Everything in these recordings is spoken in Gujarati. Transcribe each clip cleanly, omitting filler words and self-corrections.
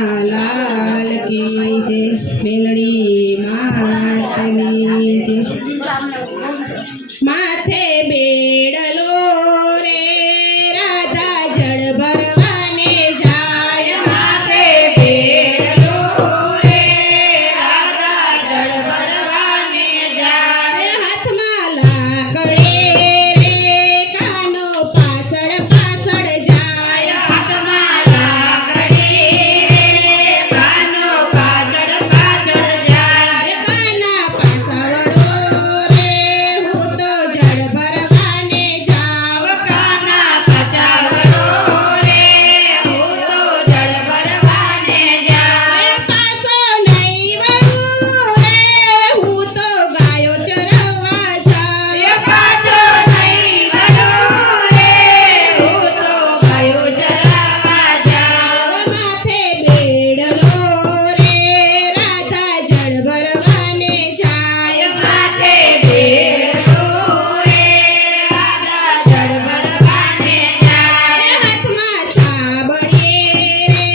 लाल की जय मेलड़ी मातनी जय माथे बेड़लो रे राधा जल भरवाने जाय माथे बेड़लो रे राधा जल भरवाने जाय हाथમાં લાકડી રે કાનો પાછળ પાછળ જાય હાથમાં લાકડી રે કાનો પાછળ પાછળ જાય કાના પાછળો રે હું તો જળ ભરવાને જાવ કાના પાછળો રે હું તો જળ ભરવાને જાય પાછો નહીં વળું રે હું તો ગાયો ચરવા જાય પાછો નહીં વળું રે હું તો ગાયો ચરવા જાય માથે બેડલો રે રાધા જળ ભરવાને જાય માથે બેડલો રે રાધા જળ ભરવાને જાય હાથમાં છાબડીએ રે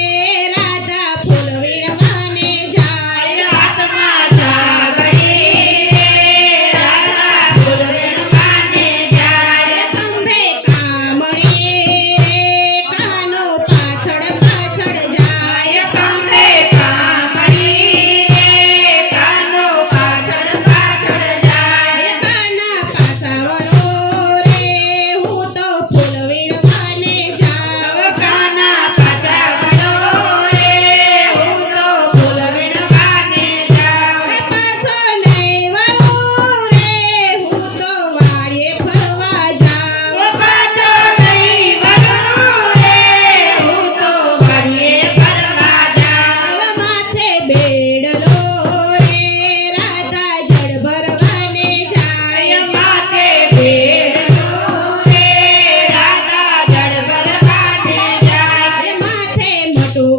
રાધા ફૂલ વીણવાને જાય હાથમાં છાબડીએ રે રાધા ફૂલ વીણવાને જાય ખંભે કામણીએ રે કાનો પાછળ પાછળ જાય ખંભે કામણીએ રે કાનો પાછળ પાછળ જાય કાના પાછળો રે હું તો ફૂલ વીણવાને જાવ કાના પાછળો રે હું તો ફૂલ વીણવાને જાવ પાછો નહીં વળું રે હું તો વાળીએ ફરવા જાવ પાછો નહીં વળું રે હું તો વાળીએ ફરવા જાવ માથે બેડલો રે રાધા જળ ભરવાને જાય માથે બેડલો રે રાધા જળ ભરવાને જાય માથે મોટું